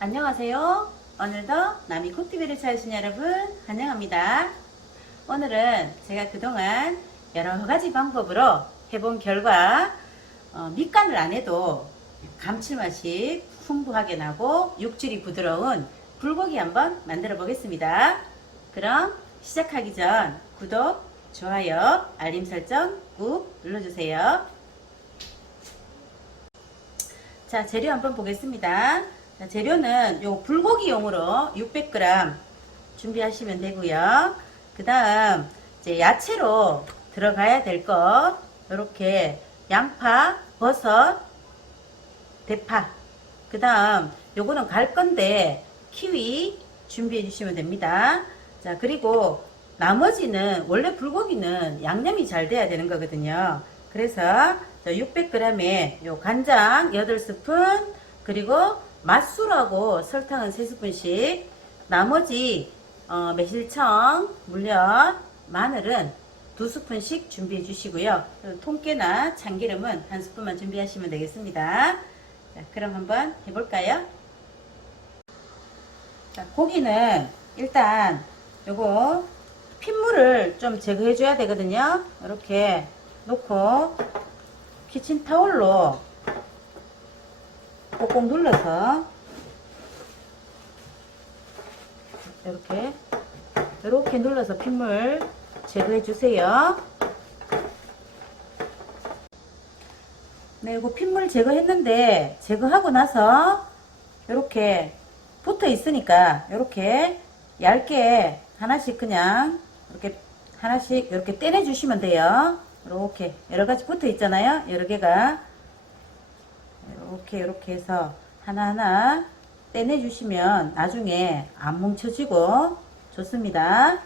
안녕하세요. 오늘도 남이 콕TV를 찾으신 여러분 환영합니다. 오늘은 제가 그동안 여러가지 방법으로 해본 결과 밑간을 안 해도 감칠맛이 풍부하게 나고 육질이 부드러운 불고기 한번 만들어 보겠습니다. 그럼 시작하기 전 구독, 좋아요, 알림 설정 꾹 눌러주세요. 자, 재료 한번 보겠습니다. 자, 재료는 요 불고기용으로 600g 준비하시면 되고요. 그 다음 이제 야채로 들어가야 될 거 이렇게 양파, 버섯, 대파, 그 다음 요거는 갈 건데 키위 준비해 주시면 됩니다. 자, 그리고 나머지는 원래 불고기는 양념이 잘 돼야 되는 거거든요. 그래서 600g에 요 간장 8스푼, 그리고 맛술하고 설탕은 3스푼씩, 나머지 매실청, 물엿, 마늘은 2스푼씩 준비해 주시고요. 통깨나 참기름은 1스푼만 준비하시면 되겠습니다. 자, 그럼 한번 해볼까요? 자, 고기는 일단 요거 핏물을 좀 제거해 줘야 되거든요. 이렇게 놓고 키친타올로 꼭꼭 눌러서 이렇게 눌러서 핏물 제거해 주세요. 네, 이거 핏물 제거했는데 제거하고 나서 이렇게 붙어 있으니까 이렇게 얇게 하나씩 그냥 이렇게 하나씩 이렇게 떼내 주시면 돼요. 이렇게 여러 가지 붙어 있잖아요. 여러 개가 이렇게 해서 하나하나 떼내 주시면 나중에 안 뭉쳐지고 좋습니다.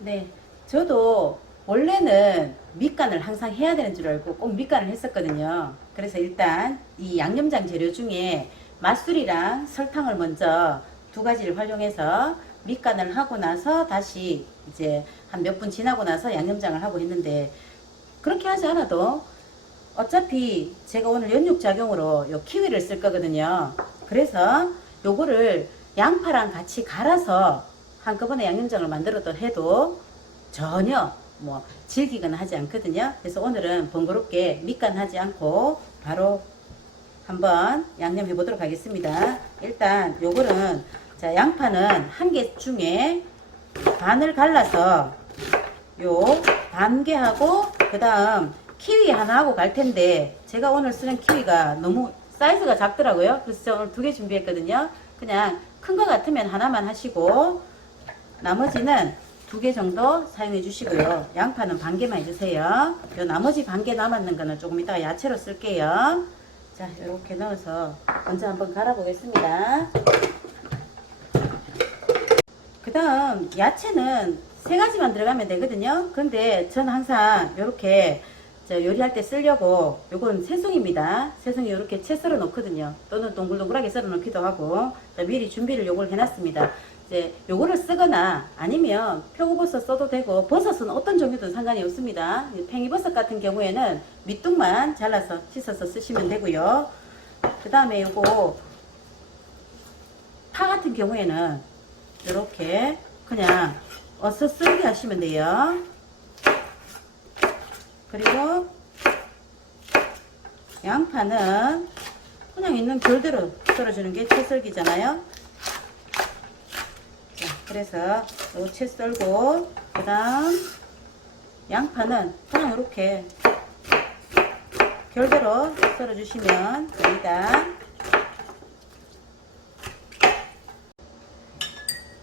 네, 저도 원래는 밑간을 항상 해야 되는 줄 알고 꼭 밑간을 했었거든요. 그래서 일단 이 양념장 재료 중에 맛술이랑 설탕을 먼저 두 가지를 활용해서 밑간을 하고 나서 다시 이제 한 몇 분 지나고 나서 양념장을 하고 했는데, 그렇게 하지 않아도 어차피 제가 오늘 연육작용으로 요 키위를 쓸 거거든요. 그래서 요거를 양파랑 같이 갈아서 한꺼번에 양념장을 만들어도 해도 전혀 뭐 질기거나 하지 않거든요. 그래서 오늘은 번거롭게 밑간하지 않고 바로 한번 양념해 보도록 하겠습니다. 일단 요거는, 자, 양파는 한 개 중에 반을 갈라서 요 반 개하고, 그 다음 키위 하나 하고 갈 텐데 제가 오늘 쓰는 키위가 너무 사이즈가 작더라고요. 그래서 제가 오늘 2개 준비했거든요. 그냥 큰 거 같으면 하나만 하시고 나머지는 2개 정도 사용해 주시고요. 양파는 반 개만 해주세요. 요 나머지 반 개 남았는 거는 조금 이따가 야채로 쓸게요. 자, 이렇게 넣어서 먼저 한번 갈아 보겠습니다. 그 다음 야채는 3가지만 들어가면 되거든요. 근데 저는 항상 이렇게 요리할 때 쓰려고, 요건 새송입니다. 새송이 이렇게 채 썰어 놓거든요. 또는 동글동글하게 썰어 놓기도 하고. 미리 준비를 요걸 해놨습니다. 이제 요거를 쓰거나 아니면 표고버섯 써도 되고, 버섯은 어떤 종류든 상관이 없습니다. 팽이버섯 같은 경우에는 밑둥만 잘라서 씻어서 쓰시면 되고요. 그 다음에 요거 파 같은 경우에는 이렇게 그냥 어서 썰기 하시면 돼요. 그리고 양파는 그냥 있는 결대로 썰어주는 게 채썰기잖아요. 자, 그래서 채 썰고, 그 다음 양파는 그냥 이렇게 결대로 썰어주시면 됩니다.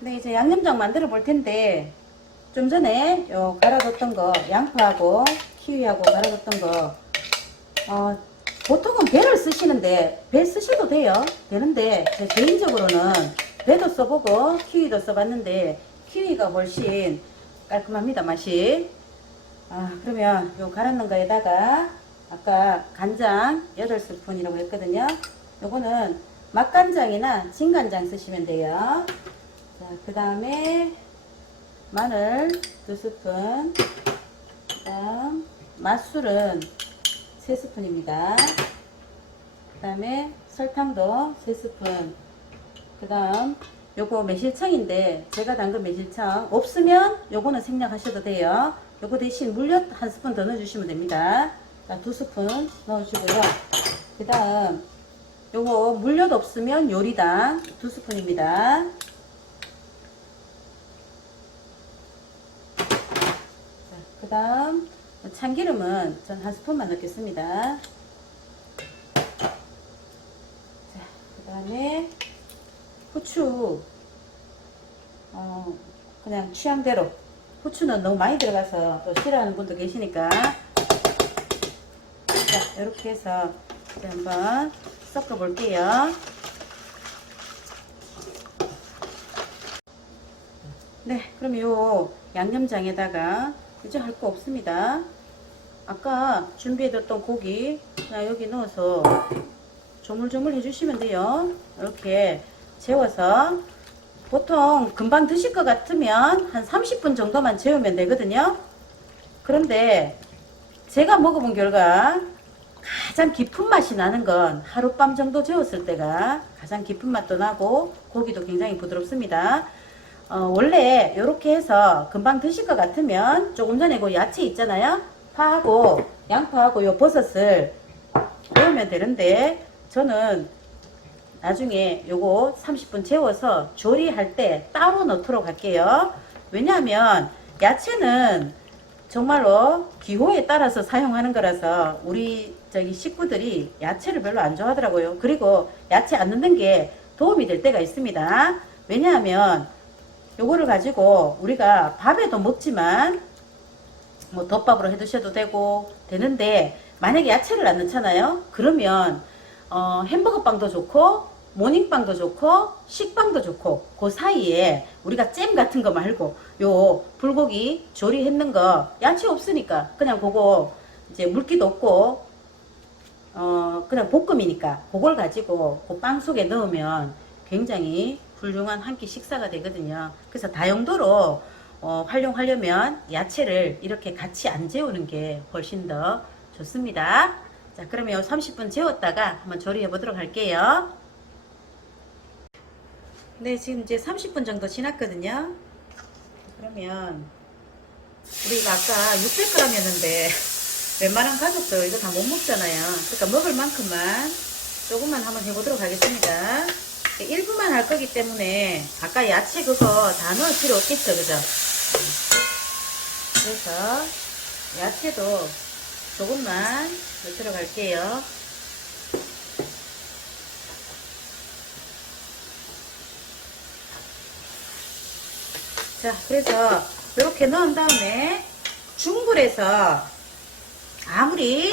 네, 이제 양념장 만들어 볼 텐데, 좀 전에 요 갈아뒀던 거, 양파하고 키위하고 갈아뒀던 거, 보통은 배를 쓰시는데 배 쓰셔도 돼요. 되는데 개인적으로는 배도 써보고 키위도 써봤는데 키위가 훨씬 깔끔합니다, 맛이. 그러면 요 갈았는 거에다가 아까 간장 8스푼이라고 했거든요. 요거는 맛간장이나 진간장 쓰시면 돼요. 자, 그 다음에 마늘 2스푼, 그 다음 맛술은 3스푼입니다. 그 다음에 설탕도 3스푼. 그 다음 요거 매실청인데 제가 담근 매실청 없으면 요거는 생략하셔도 돼요. 요거 대신 물엿 1스푼 더 넣어주시면 됩니다. 자, 2스푼 넣어주고요. 그 다음 요거 물엿 없으면 요리당 2스푼입니다. 그 다음 참기름은 전 1스푼만 넣겠습니다. 그 다음에 후추 그냥 취향대로. 후추는 너무 많이 들어가서 또 싫어하는 분도 계시니까. 자, 이렇게 해서 이제 한번 섞어 볼게요. 네, 그럼 요 양념장에다가 이제 할 거 없습니다. 아까 준비해뒀던 고기 그냥 여기 넣어서 조물조물 해주시면 돼요. 이렇게 재워서 보통 금방 드실 것 같으면 한 30분 정도만 재우면 되거든요. 그런데 제가 먹어본 결과 가장 깊은 맛이 나는 건 하룻밤 정도 재웠을 때가 가장 깊은 맛도 나고 고기도 굉장히 부드럽습니다. 원래 이렇게 해서 금방 드실 것 같으면 조금 전에 그 야채 있잖아요. 파하고 양파하고 요 버섯을 넣으면 되는데 저는 나중에 요거 30분 재워서 조리할 때 따로 넣도록 할게요. 왜냐하면 야채는 정말로 기호에 따라서 사용하는 거라서 우리 저기 식구들이 야채를 별로 안 좋아하더라고요. 그리고 야채 안 넣는 게 도움이 될 때가 있습니다. 왜냐하면 요거를 가지고 우리가 밥에도 먹지만 뭐 덮밥으로 해 드셔도 되는데 만약에 야채를 안 넣잖아요. 그러면 햄버거 빵도 좋고 모닝빵도 좋고 식빵도 좋고 그 사이에 우리가 잼 같은 거 말고 요 불고기 조리했는 거 야채 없으니까 그냥 그거 이제 물기도 없고 그냥 볶음이니까 그걸 가지고 그 빵 속에 넣으면 굉장히 훌륭한 한 끼 식사가 되거든요. 그래서 다용도로 활용하려면 야채를 이렇게 같이 안 재우는 게 훨씬 더 좋습니다. 자, 그러면 30분 재웠다가 한번 조리해 보도록 할게요. 네, 지금 이제 30분 정도 지났거든요. 그러면 우리가 아까 600g이었는데 웬만한 가족들 이거 다 못 먹잖아요. 그러니까 먹을 만큼만 조금만 한번 해보도록 하겠습니다. 1분만 할 거기 때문에 아까 야채 그거 다 넣을 필요 없겠죠, 그죠? 그래서 야채도 조금만 넣도록 할게요. 자, 그래서 이렇게 넣은 다음에 중불에서 아무리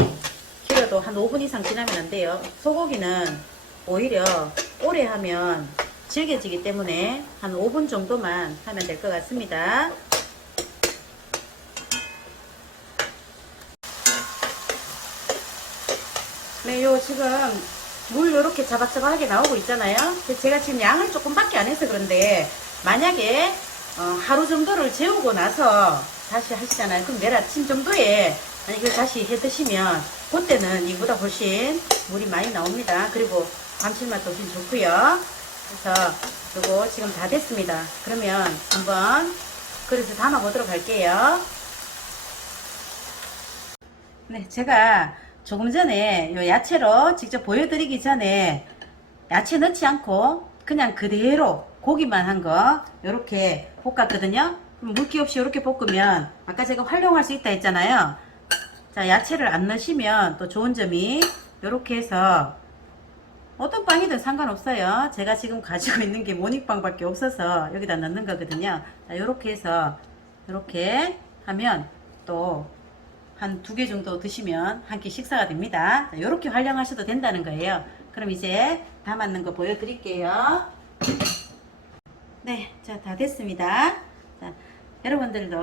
길어도 한 5분 이상 지나면 안 돼요. 소고기는 오히려 오래 하면 질겨지기 때문에 한 5분 정도만 하면 될 것 같습니다. 네, 요 지금 물 요렇게 자박자박하게 나오고 있잖아요. 제가 지금 양을 조금밖에 안 해서 그런데 만약에 하루 정도를 재우고 나서 다시 하시잖아요. 그럼 내일 아침 정도에 이걸 다시 해 드시면 그때는 이보다 훨씬 물이 많이 나옵니다. 그리고 감칠맛도 훨씬 좋고요. 그래서 이거 지금 다 됐습니다. 그러면 한번 그릇에 담아 보도록 할게요. 네, 제가 조금 전에 요 야채로 직접 보여드리기 전에 야채 넣지 않고 그냥 그대로 고기만 한 거 이렇게 볶았거든요. 물기 없이 이렇게 볶으면 아까 제가 활용할 수 있다 했잖아요. 자, 야채를 안 넣으시면 또 좋은 점이 이렇게 해서 어떤 빵이든 상관없어요. 제가 지금 가지고 있는 게 모닝빵밖에 없어서 여기다 넣는 거거든요. 자, 이렇게 해서 이렇게 하면 또 한 2개 정도 드시면 한 끼 식사가 됩니다. 자, 이렇게 활용하셔도 된다는 거예요. 그럼 이제 담았는 거 보여드릴게요. 네, 자, 다 됐습니다. 자, 여러분들도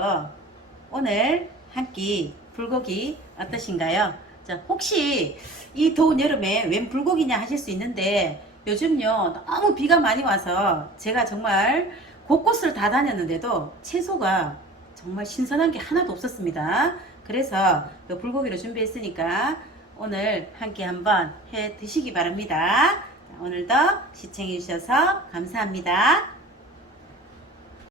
오늘 한 끼 불고기 어떠신가요? 자, 혹시 이 더운 여름에 웬 불고기냐 하실 수 있는데 요즘요 너무 비가 많이 와서 제가 정말 곳곳을 다 다녔는데도 채소가 정말 신선한 게 하나도 없었습니다. 그래서 요 불고기를 준비했으니까 오늘 함께 한번 해 드시기 바랍니다. 자, 오늘도 시청해 주셔서 감사합니다.